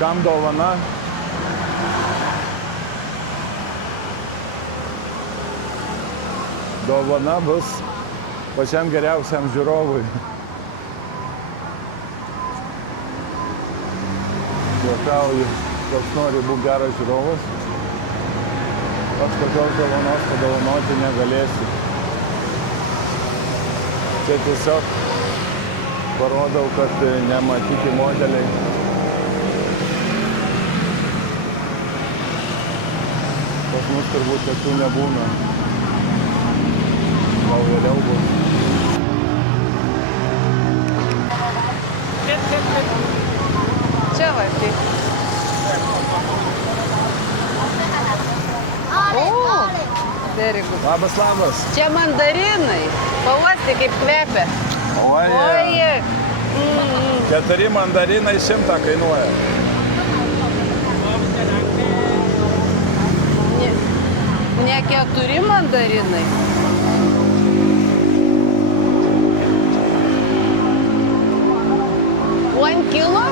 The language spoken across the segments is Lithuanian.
Kam dovana? Dovana bus pačiam geriausiam žiūrovui. Juokauju, koks nori būti geras žiūrovas. Aš tokios dovanos padovanoti negalėsiu. Čia tiesiog parodau, kad nematyti modeliai. Pas mus turbūt tokių nebūna. Gal vėliau bus. Čia va, tai. O, very good. Labas, labas. Čia mandarinai. Pauosti kaip kvepia. Oje. 4 mandarinai 100 kainuoja. Ne 4 mandarinai. One kilo?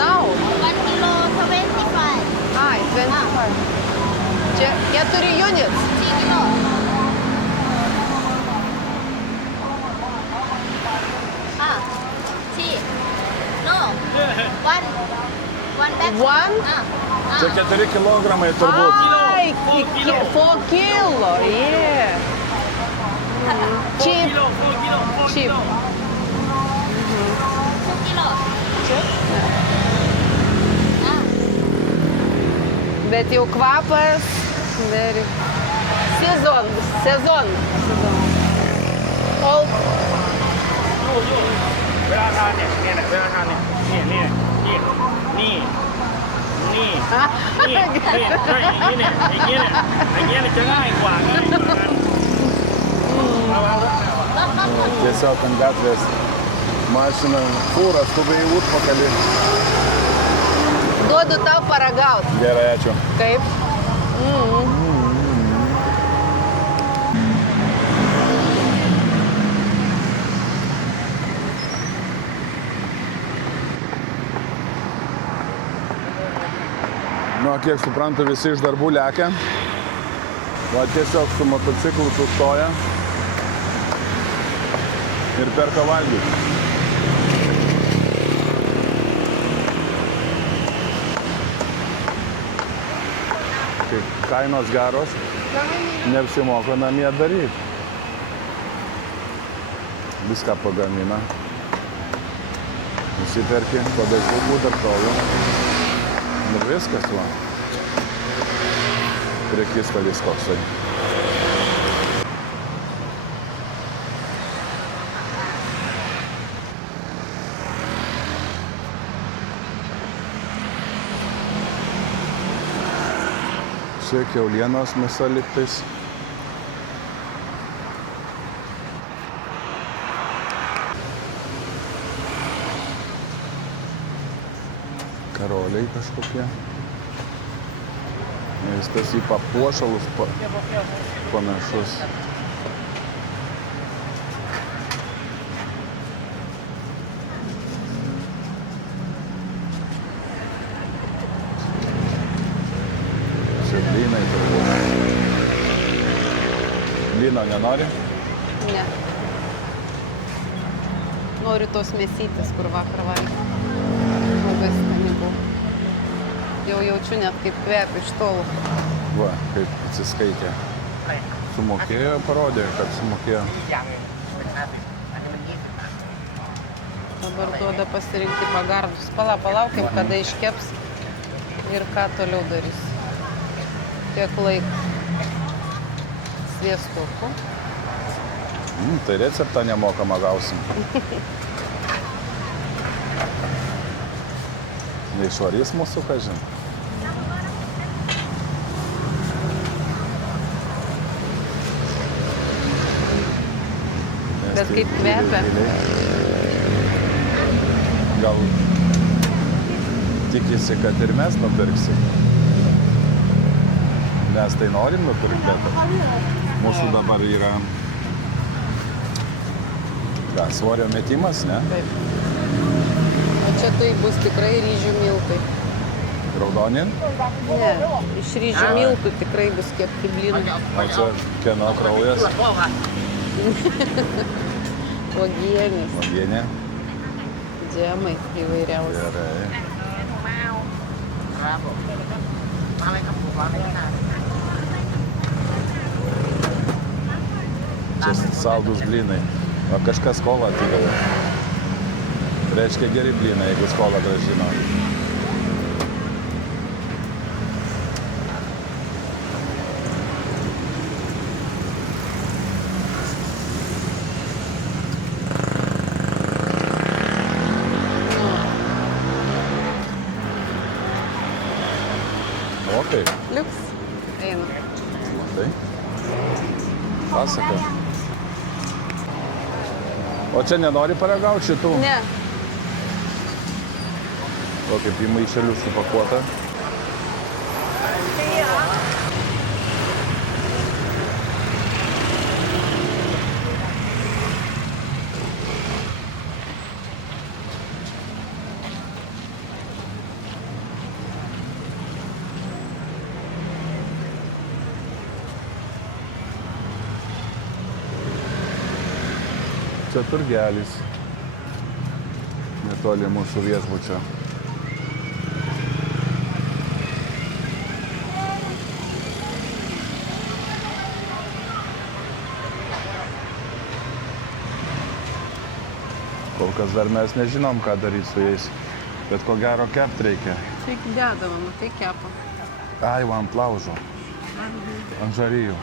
No. 1 kilo 25. Ai, 25. Čia 4 units. 3 kilo. No. One bag. One? Čia 4 kilogramai turbūt. Ai, 4 kilo, yeah. Cheap. 2 kilo. Bet jau kvapas, very. Sezon. All. เวลาทานเนี่ยเวลาทานเนี่ยนี่อย่างเงี้ยจะง่ายกว่า Tiesiog ant gatvės mašina fūra skubiai į užpakalį. Duodu tau paragaut. Gerai, ačiū. Kaip? Nu, kiek suprantu, visi iš darbų lekia. Va, tiesiog su motociklu sustoja ir perka valgyti. Kai kainos geros, neapsimoka namie daryti. Viską pagamina. Nusiperki padažų, daržovių. Ir viskas, va. Prekystalis koksai. Čia kiaulienos mėsa lygtais. Karoliai kažkokie. Jis tas į papuošalus panašus. Čia blynai turbūt. Blyno nenori? Ne. Noriu tos mėsytės, kur vakar valgiau. Labai skani buvo. Jau jaučiu net kaip kvepia iš tolo. Va, kaip atsiskaitė. Sumokėjo, parodė, kad sumokėjo. Dabar duoda pasirinkti pagardus. Palaukim, kada iškeps ir ką toliau darys. Tiek laiko. Sviestuku. Tai receptą nemokamą gausim. Neišvarys mūsų, kažin. Bet kaip kvepia. Gal tikisi, kad ir mes nupirksim. Mes tai norim nupirkti, bet mūsų dabar yra svorio metimas, ne? Taip. O čia tai bus tikrai ryžių miltai. Raudonin? Ne, iš ryžių miltų tikrai bus kepti blynai. O čia kieno kraujas? Uogienės, Uogienė. džemai įvairiausi. Gerai. Čia saldus blynai. O kažkas skolą atidavė. Reiškia geri blynai, jeigu skolą grąžino. O kaip? Liuks, eina. Tai? Pasaka. O čia nenori paragauti šitų? Ne, O kaip į maišelius supakuota. Čia turgelis. Netoli mūsų viešbučio. Kol kas dar mes nežinom, ką daryti su jais. Bet ko gero kept reikia. tik dedama, matai kepa. Ai, va ant laužo. Ant žarijų.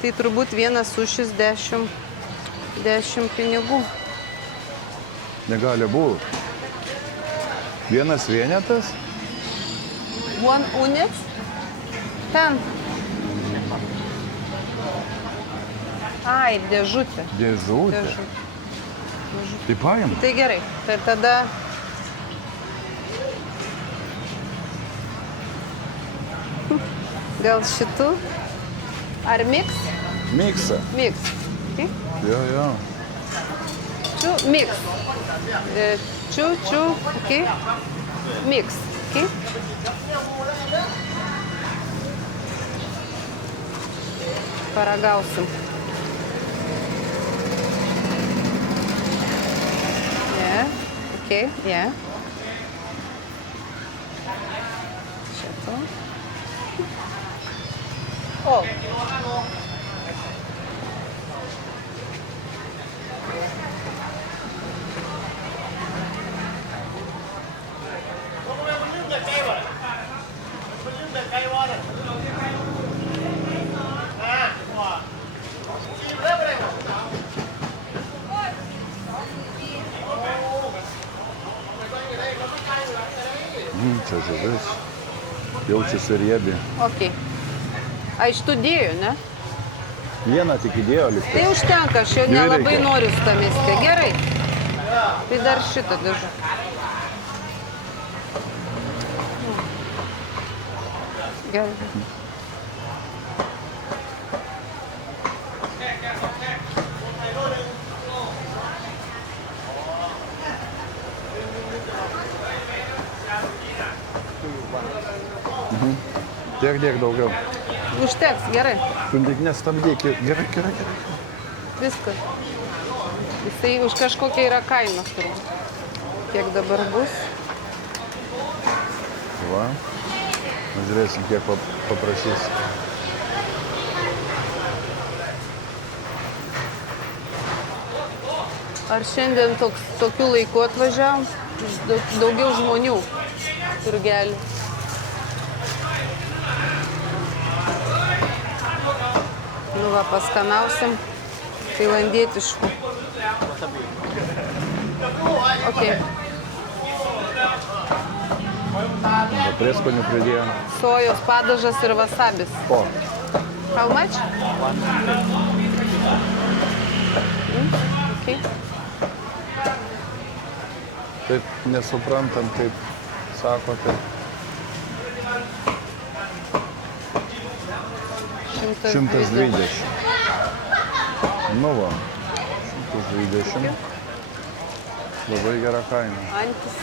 Tai turbūt vienas sušis 10 pinigų. Negali būti. Vienas vienetas? One unit? Ten. Ai, dėžutė. Dėžutė. Dėžutė. Tai paim. Tai gerai. Tai tada... Gal šitų? Ar mix? Miksą. Mix. Okay. Jo, jo. Two mix. Two, okay. Mix. Okay. Paragausim. Yeah. Okay. Yeah. Šito. O. Čia žuvis. Jaučiasi riebi. Okay. A iš tų dėjų, ne? Vieną tik įdėjo likti. Tai užtenka, aš jau Dvi nelabai reikia. noriu su tą mieste. Gerai. Tai dar šitą dėžu. Gerai. Tiek daugiau. Užteks, gerai. Tu tik nestabdyk. Gerai. Viskas. Jisai už kažkokią yra kaina turbūt. Kiek dabar bus? Va. Žiūrėsim, kiek paprašys. Ar šiandien tokiu laiku atvažiavom? Daugiau žmonių turgelių. Nu va, paskanausim tailandietiškų. Okay. Prieskonių pridėjo. Sojos padažas ir wasabis. O, How much? Okay. taip nesuprantam, kaip sakote. 120. 120. Nu va, 120. Labai gera kaina. Antis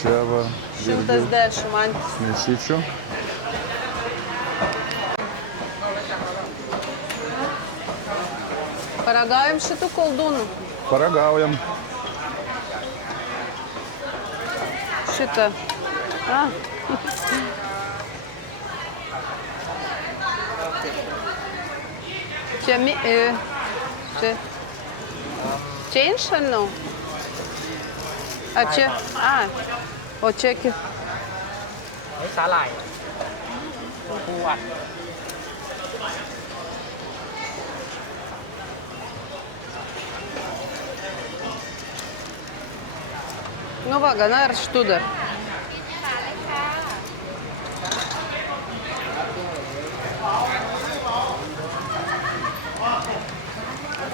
Čia va, irgi 110 antis. mėsyčių. Paragaujam šitų koldūnų. Paragaujam. Šitą. A. Čia čia. Change or no? A čia? A. O čia ki. นี่สาหร่ายปูอัด Nu va, gana ar šitų dar?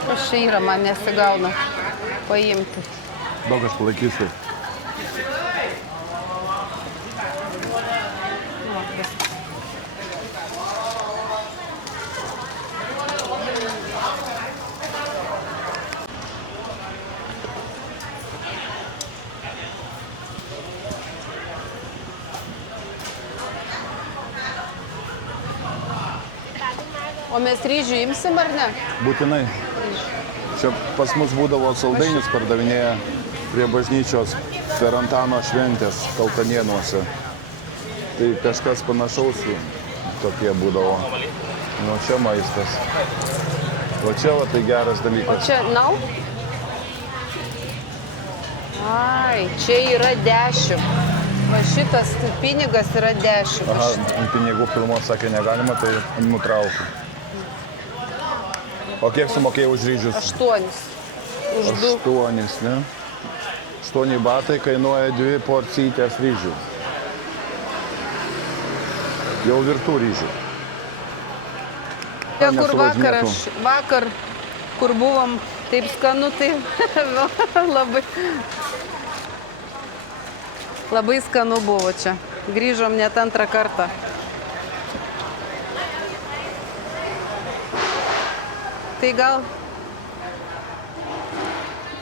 Kas čia yra, man nesigauna paimti. Daug aš palaikysiu. O mes ryžių imsim ar ne? Būtinai. Čia pas mus būdavo saldainis pardavinėja prie bažnyčios per Antano šventės Kaltanėnuose. Tai kažkas panašaus tokie būdavo. Nu, čia maistas. O čia va tai geras O dalykas. čia nau? Ai, čia yra 10. Va šitas pinigas yra 10. Aha, ant pinigų filmuot sakė negalima, tai nutraukiu. O kiek sumokėjai už ryžius? 8. Už 2. 8, ne? 8 batai kainuoja 2 porcytės ryžių. Jau virtų ryžių. Čia Ar kur vakar, nesuvažinėtum? vakar, kur buvom, taip skanu, tai labai skanu buvo čia. Grįžom net antrą kartą. Tai gal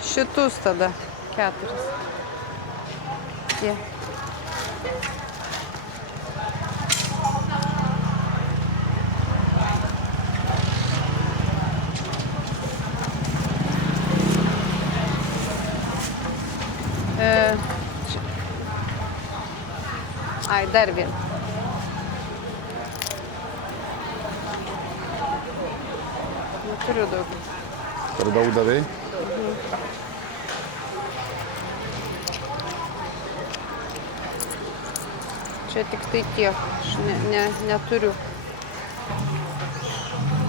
šitus tada 4. Yeah. Ai, dar vieną. Neturiu daug. Per daug davei? Čia tik tai tiek. Aš neturiu.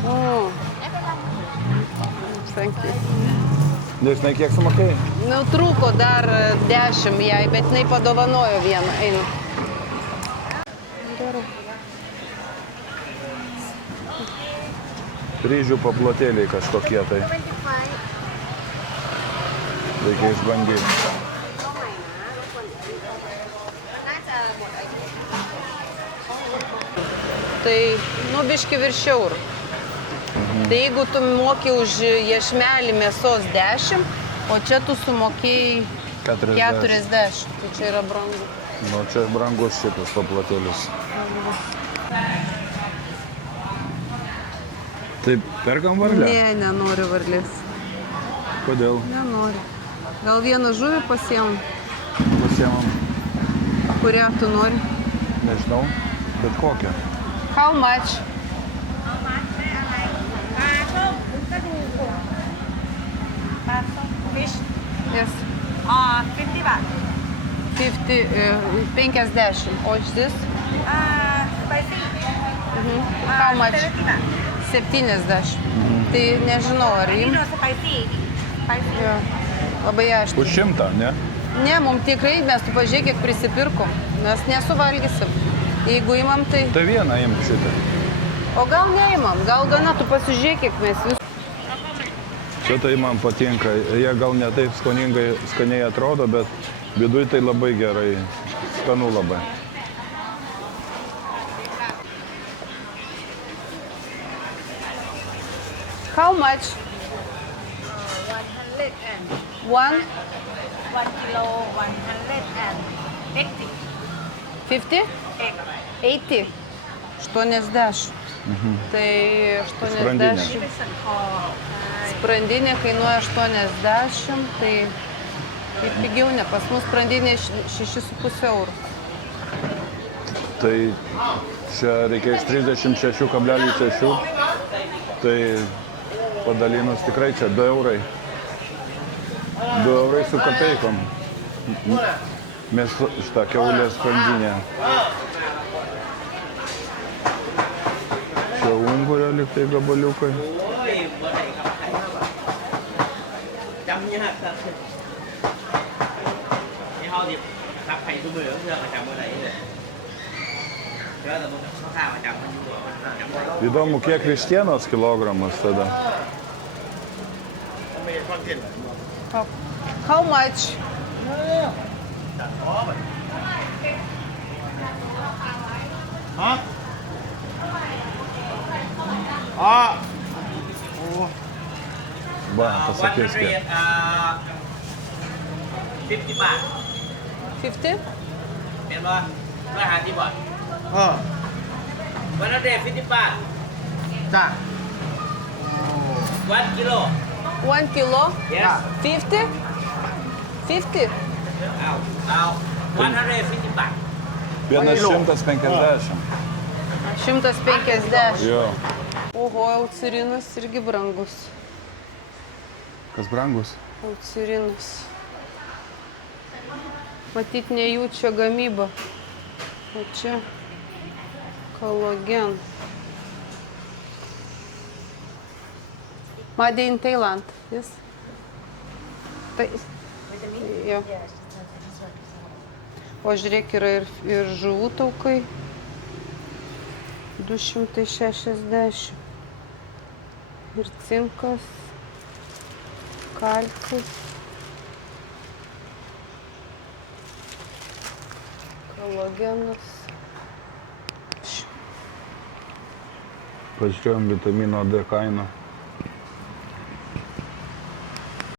O. Thank you. Nežinai, kiek sumokėjai? Nu, trūko dar 10 jai, bet jinai padovanojo vieną. Einu. Gerai. Ryžių paplotėliai kažkokie tai. 25 Reikia išbandyti. น่าจะหมดอายุ Tai, nu, biški virš eurų. Tai jeigu tu moki už iešmelį mėsos 10, o čia tu sumokėjai 40, tai čia yra brangu. Nu, čia brangus šitas paplotėlis. Taip, perkam varlę? Ne, nenoriu varlės. Kodėl? Nenoriu. Gal vieną žuvį pasiemam, Pasiemam, kurią tu nori. nežinau, bet kokią. How much? ปลาส้มกระดูกปลาส้ม fish Yes. 50 บาท 50. O šis? spicy How much? 70 บาท 70. Tai nežinau, ar นี่ jums. โน spicy spicy Jo. Labai aišku. Už 100, ne? Ne, mums tikrai, mes tu pažiūrėk, kiek prisipirkom. Mes nesuvalgysim. Jeigu imam, tai... Tai vieną imk šitą. O gal neimam, gal gana, tu pasižiūrėk, kiek mes vis... Šitai man patinka. Jie gal ne taip skaniai atrodo, bet viduj tai labai gerai. Skanu labai. How much? 100 and One? 1 kilo 180. 50? 80. 80. Tai 80. Sprandinė kainuoja 80, tai pigiau ne. Pas mus sprandinė 6,5 eurų. Tai čia reikės 36,6, tai padalinus tikrai čia 2 eurai. 2 eurai su kapeikom. Mėsų šitą kiaulės sprandinę. Čia ungurio lyg tai gabaliukai. Chăm nhá. Cái ho thì tập thầy tôi bữa giờ mà chậm ở đây rồi. Chứ là một số thao mà chậm ở đây. Įdomu, kiek vištienos kilogramas tada. How much? Hả? Ờ. Va, pasakys kiek. 50 baht. 50? Em lo. 150 baht. 150 baht. จ้ะ 1 kilo. 1 kilo? Yes. 50? 50? Out. 150 baht. Vienas 150. 150. Jo. Oho, aucirinas irgi brangus. Kas brangus? Aucirinas. Matyt, ne jų čia gamyba. O čia kolagen. Made in Thailand. Yes. Tai. Jo. O žiūrėk, yra ir žuvų taukai. 260. Ir cinkas. Kalcis. Kolagenas. Pažiūrėjom vitamino D kainą.